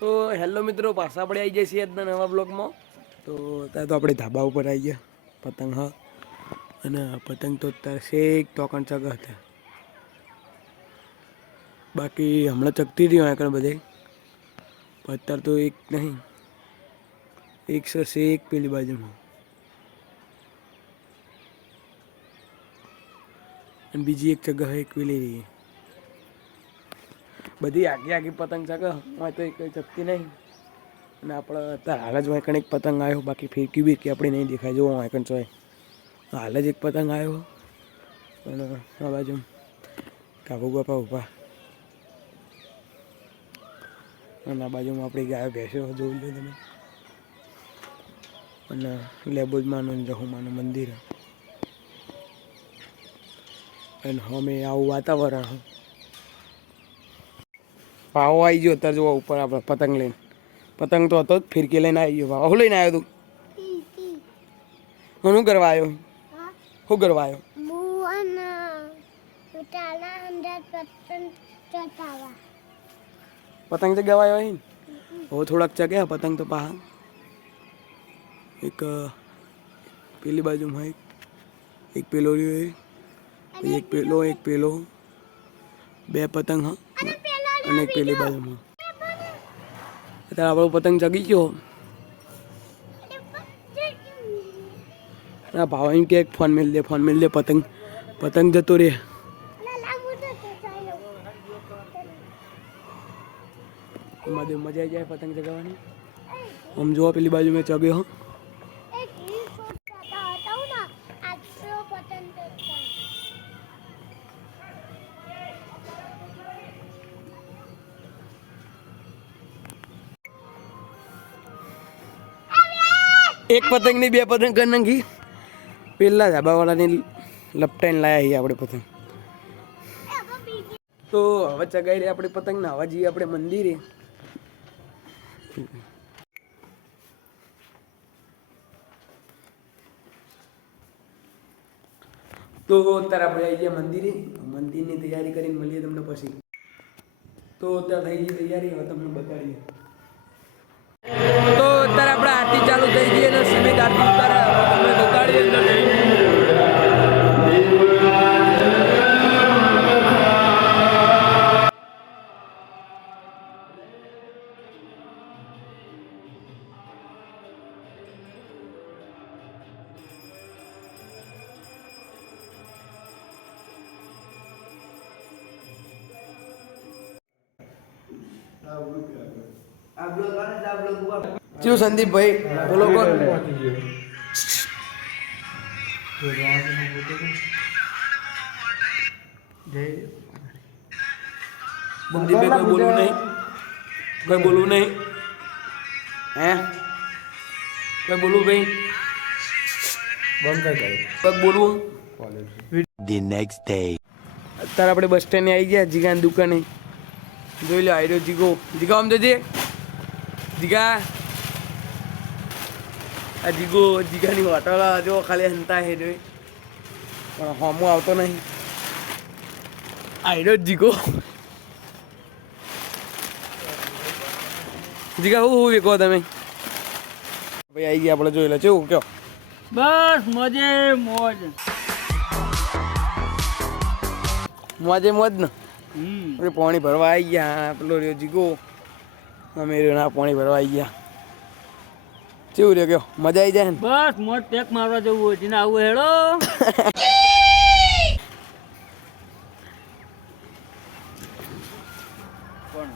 તો હેલો મિત્રો, પાછા આપણે આવી જઈએ છીએ આજના નવા બ્લોગમાં. તો ત્યાં તો આપણે ધાબા ઉપર આવી ગયા પતંગ. હા, અને પતંગ તો અત્યારે શેક ટોકન ચગ હતા. બાકી હમણાં ચગતી હતી આગળ બધે, અત્યારે તો એક નહીં, એક શેક પેલી બાજુમાં, અને બીજી એક ચગહ એક પેલી રહી. બધી આગી આગી પતંગ ચગહ હોય તો એક ચગતી નહીં. અને આપણે અત્યારે હાલ જ વાંકણ એક પતંગ આવ્યો, બાકી ફીરકી બીરકી આપણે નહીં દેખાય. જો વાંકણ ચોય હાલ જ એક પતંગ આવ્યો. અને આ બાજુ કાબુ બાપા ઊભા, અને આ બાજુમાં આપણી ગાયો ભેંસો જોઈ લો તમે. અને લેબોજમાનું જહુમાનું મંદિર, અને અમે આવું વાતાવરણ. ભાવો આવી ગયો અત્યારે જોવા ઉપર આપણે પતંગ લઈને. પતંગ તો હતો જ, ફિરકી લઈને આવી ગયો. ભાવ લઈને આવ્યો તું? શું કરવા આવ્યો? શું કરવા આવ્યો? પતંગ ચગાવાયો અહીં હવે થોડાક ચગ્યા પતંગ તો પાહા. એક પેલી બાજુમાં એક પેલો રહ્યો, એક પેલો બે પતંગ. હા, અને એક પેલી બાજુમાં. અત્યારે આપણો પતંગ ચગી ગયો. ના ભાવ એમ કે ફોન મેળ દે પતંગ જતો રે. એમાં મજા આવી જાય પતંગ ચગાવવાની. આમ જોવા પેલી બાજુ મેં ચગ્યો. એક પતંગ ની બે પતંગ કરી નાખી. પેલા ધાબાવાળાની લપટાઈને લાયા આપણે પતંગ. તો હવે ચગાઈ રહી આપણે પતંગ ને હવે જઈએ આપણે મંદિરે. તો અત્યારે આપણે આવી ગયા મંદિરે. મંદિરની તૈયારી કરીને મળીએ તમને પછી. તો અત્યારે થઈ ગઈ તૈયારી, હવે તમને બતાડીએ. તો અત્યારે આપણે આરતી ચાલુ થઈ ગઈ અને સીમિત આરતી ઉતારે તમને બતાડીએ અંદર. ચિયો સંદીપભાઈ બોલો કોણ? બુદ્ધિભાઈ કોઈ બોલવું નહીં, કોઈ બોલવું નહીં. હે કોઈ બોલવું ભાઈ? બંધ કઈ કોઈ બોલવું? The next day. અત્યારે આપણે બસ સ્ટેન્ડે આવી ગયા. જીગાની દુકાને જોઈ લો. આયરો જીગો. જીગા આમ જજે. જીગા આ જીગાની હોટલ જો ખાલી હંતા હે જોઈ, પણ હોમો આવતો નહીં. આયરો જીગો. જીગા હું વેકો તમે ભાઈ? આવી ગયા આપણે જોઈ લો. કેવું કયો? બસ મજે મોજ મોજે મોજ ને. પાણી ભરવા આવી ગયા. પેલો રહ્યો જીગો, અમે રહ્યો ના પાણી ભરવા આવી ગયા. કેવું રહ્યો કયો? મજા આવી જાય ને? બસ મોજ. પેક મારવા જવું હોય છે ને આવું હેડો. કોણ